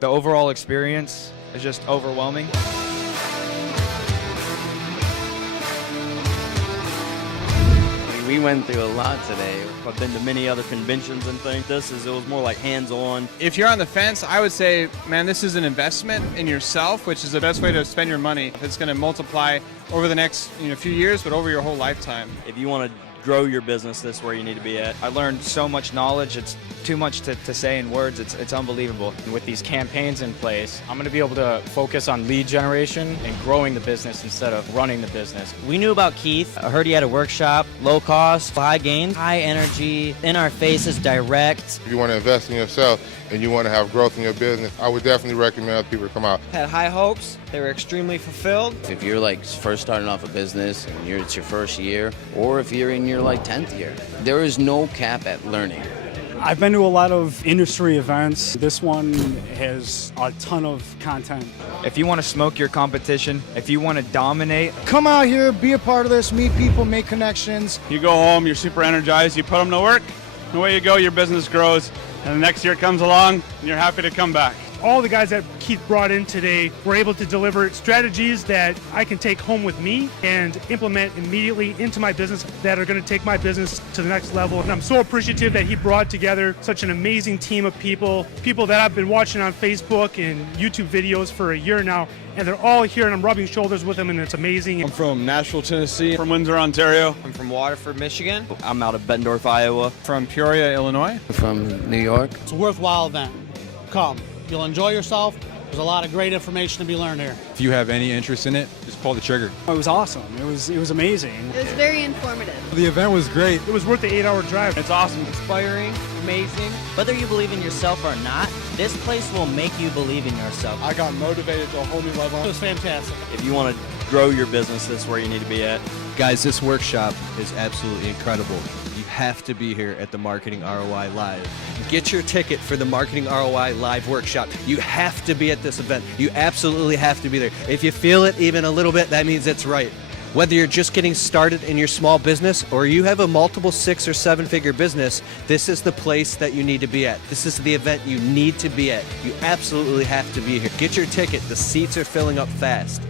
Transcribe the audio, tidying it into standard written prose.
The overall experience is just overwhelming. We went through a lot today. I've been to many other conventions and things. It was more like hands-on. If you're on the fence, I would say, man, this is an investment in yourself, which is the best way to spend your money. It's going to multiply over the next few years, but over your whole lifetime. If you want to grow your business, this is where you need to be at. I learned so much knowledge. It's too much to say in words. It's unbelievable. With these campaigns in place, I'm going to be able to focus on lead generation and growing the business instead of running the business. We knew about Keith. I heard he had a workshop, low cost, high gains, high energy, in our faces, direct. If you want to invest in yourself and you want to have growth in your business, I would definitely recommend other people to come out. Had high hopes. They were extremely fulfilled. If you're like first starting off a business and it's your first year, or if you're in your 10th year, there is no cap at learning. I've been to a lot of industry events. This one has a ton of content. If you want to smoke your competition, if you want to dominate, come out here, be a part of this, meet people, make connections. You go home, you're super energized, you put them to work, and away you go, your business grows, and the next year comes along, and you're happy to come back. All the guys that Keith brought in today were able to deliver strategies that I can take home with me and implement immediately into my business that are going to take my business to the next level. And I'm so appreciative that he brought together such an amazing team of people that I've been watching on Facebook and YouTube videos for a year now. And they're all here, and I'm rubbing shoulders with them, and it's amazing. I'm from Nashville, Tennessee. From Windsor, Ontario. I'm from Waterford, Michigan. I'm out of Bettendorf, Iowa. From Peoria, Illinois. From New York. It's a worthwhile event. Come. You'll enjoy yourself. There's a lot of great information to be learned here. If you have any interest in it, just pull the trigger. It was awesome. It was amazing. It was very informative. The event was great. It was worth the 8-hour drive. It's awesome. Inspiring, amazing. Whether you believe in yourself or not, this place will make you believe in yourself. I got motivated to a whole new level. It was fantastic. If you want to grow your business, this is where you need to be at. Guys, this workshop is absolutely incredible. You have to be here at the Marketing ROI Live. Get your ticket for the Marketing ROI Live workshop. You have to be at this event. You absolutely have to be there. If you feel it even a little bit, that means it's right. Whether you're just getting started in your small business or you have a multiple 6- or 7-figure business, this is the place that you need to be at. This is the event you need to be at. You absolutely have to be here. Get your ticket. The seats are filling up fast.